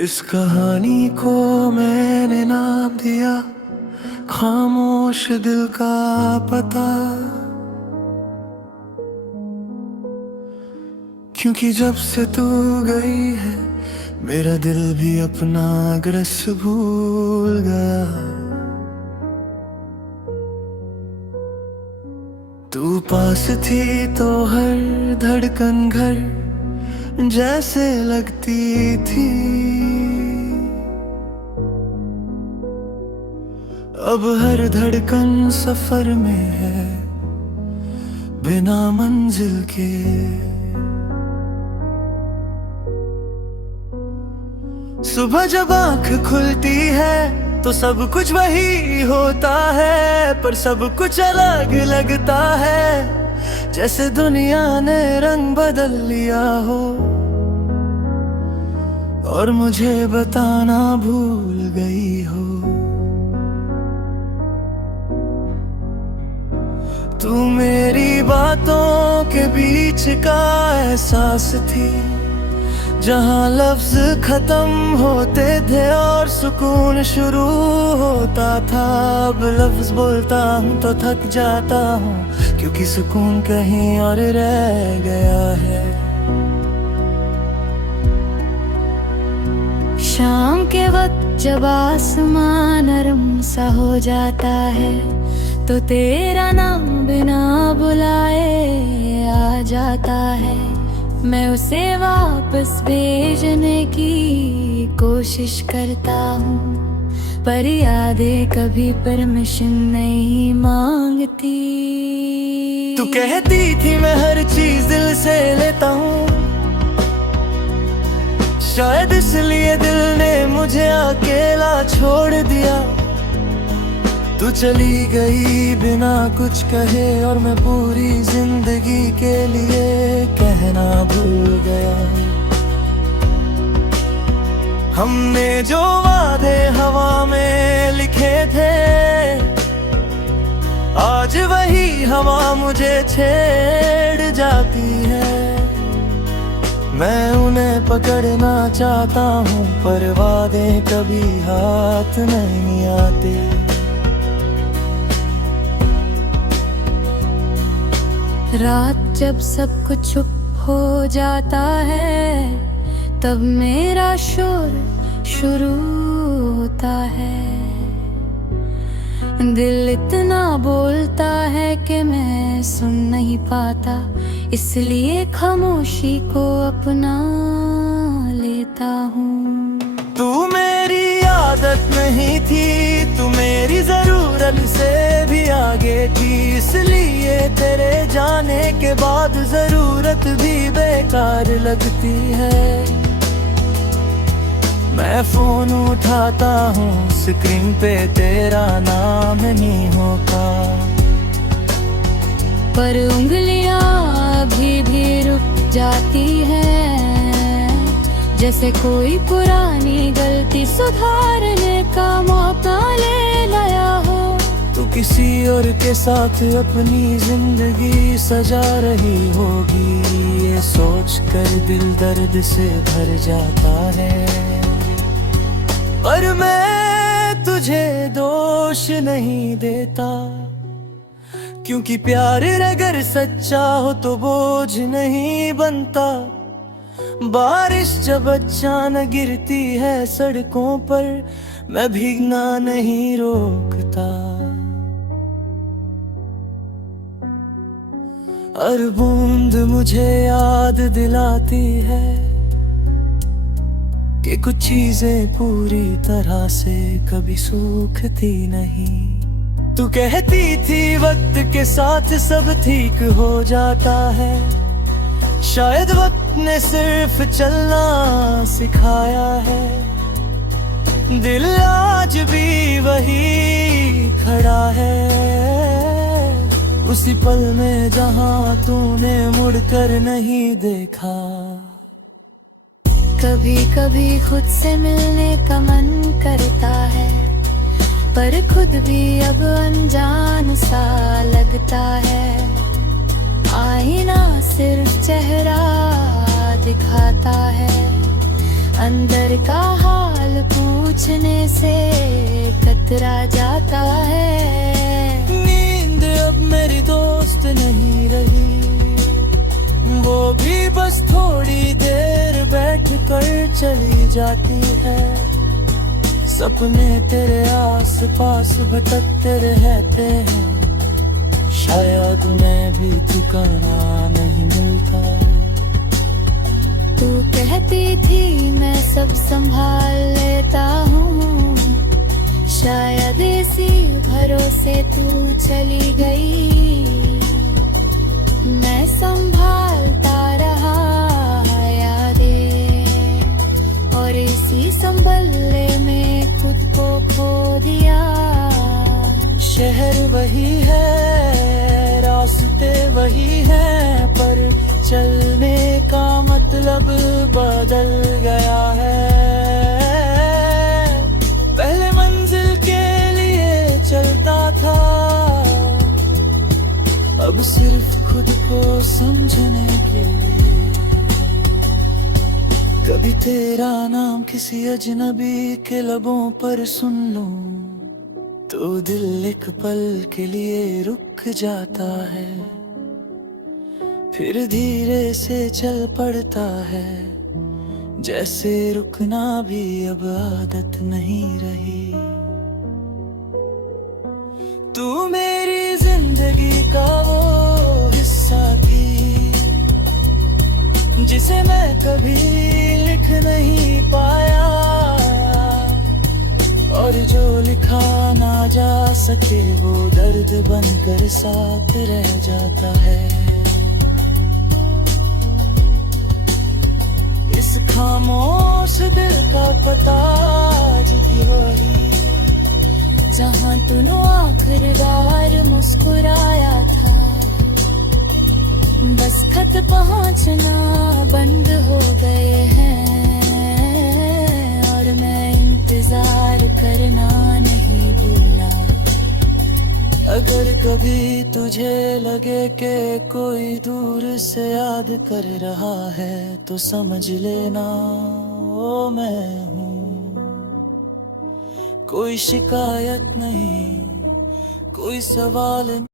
इस कहानी को मैंने नाम दिया खामोश दिल का पता, क्योंकि जब से तू गई है मेरा दिल भी अपना ग्रस भूल गया। तू पास थी तो हर धड़कन घर जैसे लगती थी, अब हर धड़कन सफर में है बिना मंजिल के। सुबह जब आंख खुलती है तो सब कुछ वही होता है, पर सब कुछ अलग लगता है, जैसे दुनिया ने रंग बदल लिया हो और मुझे बताना भूल गई हो। तू मेरी बातों के बीच का एहसास थी, जहाँ लफ्ज खत्म होते थे और सुकून शुरू होता था। अब लफ्ज बोलता हूँ तो थक जाता हूँ, क्योंकि सुकून कहीं और रह गया है। शाम के वक्त जब आसमान नरम सा हो जाता है तो तेरा नाम बिना बुलाए आ जाता है। मैं उसे वापस भेजने की कोशिश करता हूँ, पर यादें कभी परमिशन नहीं मांगती। तू कहती थी मैं हर चीज दिल से लेता हूँ, शायद इसलिए दिल ने मुझे अकेला छोड़ दिया। तू चली गई बिना कुछ कहे और मैं पूरी जिंदगी के लिए कहना भूल गया। हमने जो वादे हवा में लिखे थे, आज वही हवा मुझे छेड़ जाती है। मैं उन्हें पकड़ना चाहता हूँ, पर वादे कभी हाथ नहीं आते। रात जब सब कुछ चुप हो जाता है तब मेरा शोर शुरू होता है। दिल इतना बोलता है कि मैं सुन नहीं पाता, इसलिए खामोशी को अपना लेता हूँ। तू मेरी आदत नहीं थी, तू मेरी जरूरत से भी आगे थी, इसलिए तेरे जाने के बाद जरूरत भी बेकार लगती है। मैं फोन उठाता हूँ, स्क्रीन पे तेरा नाम नहीं होगा, पर उंगलियां अभी भी रुक जाती हैं, जैसे कोई पुरानी गलती सुधारने का मौका ले लाया हो। तू किसी और के साथ अपनी जिंदगी सजा रही होगी, ये सोच कर दिल दर्द से भर जाता है। पर मैं तुझे दोष नहीं देता, क्योंकि प्यार अगर सच्चा हो तो बोझ नहीं बनता। बारिश जब अचानक गिरती है सड़कों पर, मैं भीगना नहीं रोकता। हर बूंद मुझे याद दिलाती है कि कुछ चीजें पूरी तरह से कभी सूखती नहीं। तू कहती थी वक्त के साथ सब ठीक हो जाता है, शायद वक्त ने सिर्फ चलना सिखाया है। दिल आज भी वही खड़ा है, उसी पल में जहां तूने मुड़कर नहीं देखा। कभी कभी खुद से मिलने का मन करता है, पर खुद भी अब अनजान सा लगता है। आईना सिर्फ चेहरा दिखाता है, अंदर का हाल पूछने से कतरा जाता है। नींद अब मेरी दोस्त नहीं रही, वो भी बस थोड़ी देर बैठ कर चली जाती है। सपने तेरे आस पास भटकते रहते हैं, शायद मैं भी ठिकाना नहीं मिलता। तू कहती थी मैं सब संभाल लेता हूँ, शायद इसी भरोसे तू चली गई। मैं संभालता रहा यादें, और इसी संभलने में खुद को खो दिया। शहर वही है, रास्ते वही हैं, पर चलने का मतलब बदल गया है। पहले मंजिल के लिए चलता था, अब सिर्फ खुद को समझने के लिए। कभी तेरा नाम किसी अजनबी के लबों पर सुन लूं, तो दिल एक पल के लिए रुक जाता है, फिर धीरे से चल पड़ता है, जैसे रुकना भी अब आदत नहीं रही। तू मेरी जिंदगी का वो हिस्सा थी, जिसे मैं कभी लिख नहीं पाया, और जो लिखा ना जा सके वो दर्द बनकर साथ रह जाता है। इस खामोश दिल का पता आज भी वही, जहाँ तूने आखिरी बार मुस्कुराया था। बस खत पहुँचना बंद हो गए हैं, और मैं इंतजार करना नहीं भूला। अगर कभी तुझे लगे कि कोई दूर से याद कर रहा है, तो समझ लेना वो मैं हूँ। कोई शिकायत नहीं, कोई सवाल नहीं।